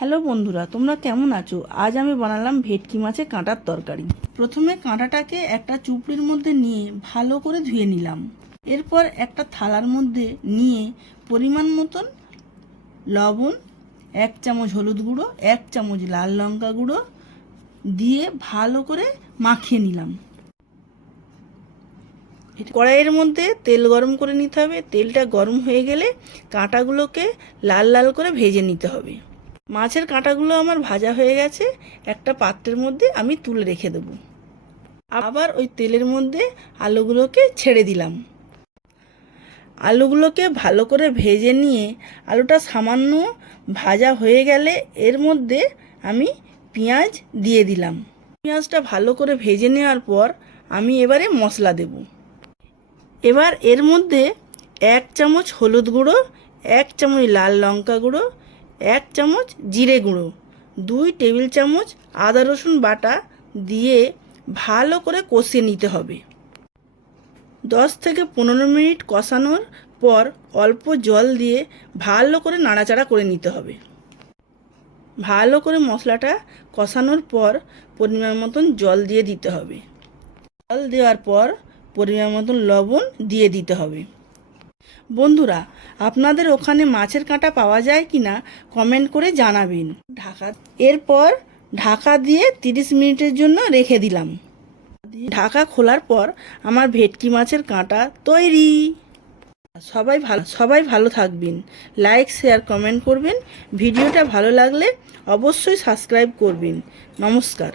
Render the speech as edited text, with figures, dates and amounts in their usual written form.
Hello বন্ধুরা, তোমরা কেমন আছো? আজ আমি বানালাম ভেটকি মাছের কাঁটার তরকারি। প্রথমে কাঁটাটাকে একটা চুপড়ির মধ্যে নিয়ে ভালো করে ধুয়ে নিলাম। এরপর একটা থালার মধ্যে নিয়ে পরিমাণ মতন লবণ, 1 চামচ হলুদ গুঁড়ো, 1 চামচ লাল লঙ্কা গুঁড়ো দিয়ে ভালো করে মাখিয়ে নিলাম। কড়াইয়ের মধ্যে তেল গরম করে নিতে হবে। তেলটা গরম হয়ে গেলে কাঁটাগুলোকে লাল লাল করে ভেজে নিতে হবে। মাছের কাঁটাগুলো আমার ভাজা হয়ে গেছে। একটা পাত্রের মধ্যে আমি তুলে রেখে দেব। আবার ওই তেলের মধ্যে আলুগুলোকে ছেড়ে দিলাম। আলুগুলোকে ভালো করে ভেজে নিয়ে আলুটা সামান্য ভাজা হয়ে গেলে এর মধ্যে আমি পেঁয়াজ দিয়ে দিলাম। পেঁয়াজটা ভালো করে ভেজে নেওয়ার পর আমি এবারে মশলা দেব। এবার এর মধ্যে 1 চামচ হলুদ গুঁড়ো, 1 চামচ লাল লঙ্কা গুঁড়ো, 1 চামচ জিরে গুঁড়ো, 2 টেবিল চামচ আদা রসুন বাটা দিয়ে ভালো করে কষিয়ে নিতে হবে। 10 থেকে 15 মিনিট কষানোর পর অল্প জল দিয়ে ভালো করে নাড়াচাড়া করে নিতে হবে। ভালো করে মশলাটা কষানোর পর পরিমাণ মতন জল দিয়ে দিতে হবে। জল দেওয়ার পর পরিমাণ মতন লবণ দিয়ে দিতে হবে। বন্ধুরা, আপনাদের ওখানে মাছের কাঁটা পাওয়া যায় কি না কমেন্ট করে জানাবেন। এরপর ঢাকা দিয়ে 30 মিনিটের জন্য রেখে দিলাম। ঢাকা খোলার পর আমার ভেটকি মাছের কাঁটা তৈরি। সবাই ভালো থাকবেন। লাইক, শেয়ার, কমেন্ট করবেন। ভিডিওটা ভালো লাগলে অবশ্যই সাবস্ক্রাইব করবেন। নমস্কার।